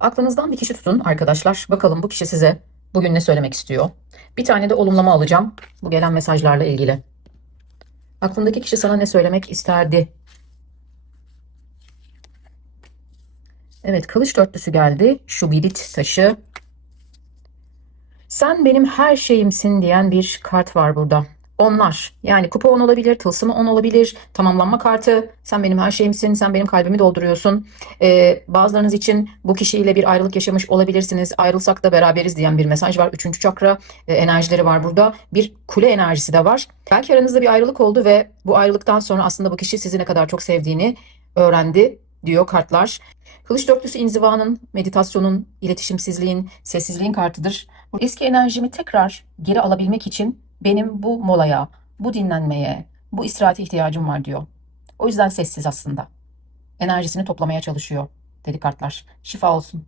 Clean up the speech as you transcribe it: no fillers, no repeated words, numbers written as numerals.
Aklınızdan bir kişi tutun arkadaşlar. Bakalım bu kişi size bugün ne söylemek istiyor. Bir tane de olumlama alacağım bu gelen mesajlarla ilgili. Aklındaki kişi sana ne söylemek isterdi? Evet, kılıç dörtlüsü geldi. Şu birit taşı. Sen benim her şeyimsin diyen bir kart var burada. Onlar, yani kupa 10 olabilir, tılsımı 10 olabilir, tamamlanma kartı. Sen benim her şeyimsin, sen benim kalbimi dolduruyorsun. Bazılarınız için bu kişiyle bir ayrılık yaşamış olabilirsiniz. Ayrılsak da beraberiz diyen bir mesaj var. Üçüncü çakra enerjileri var burada. Bir kule enerjisi de var. Belki aranızda bir ayrılık oldu ve bu ayrılıktan sonra aslında bu kişi sizi ne kadar çok sevdiğini öğrendi diyor kartlar. Kılıç dörtlüsü inzivanın, meditasyonun, iletişimsizliğin, sessizliğin kartıdır. Eski enerjimi tekrar geri alabilmek için benim bu molaya, bu dinlenmeye, bu istirahate ihtiyacım var diyor. O yüzden sessiz aslında. Enerjisini toplamaya çalışıyor dedi kartlar. Şifa olsun.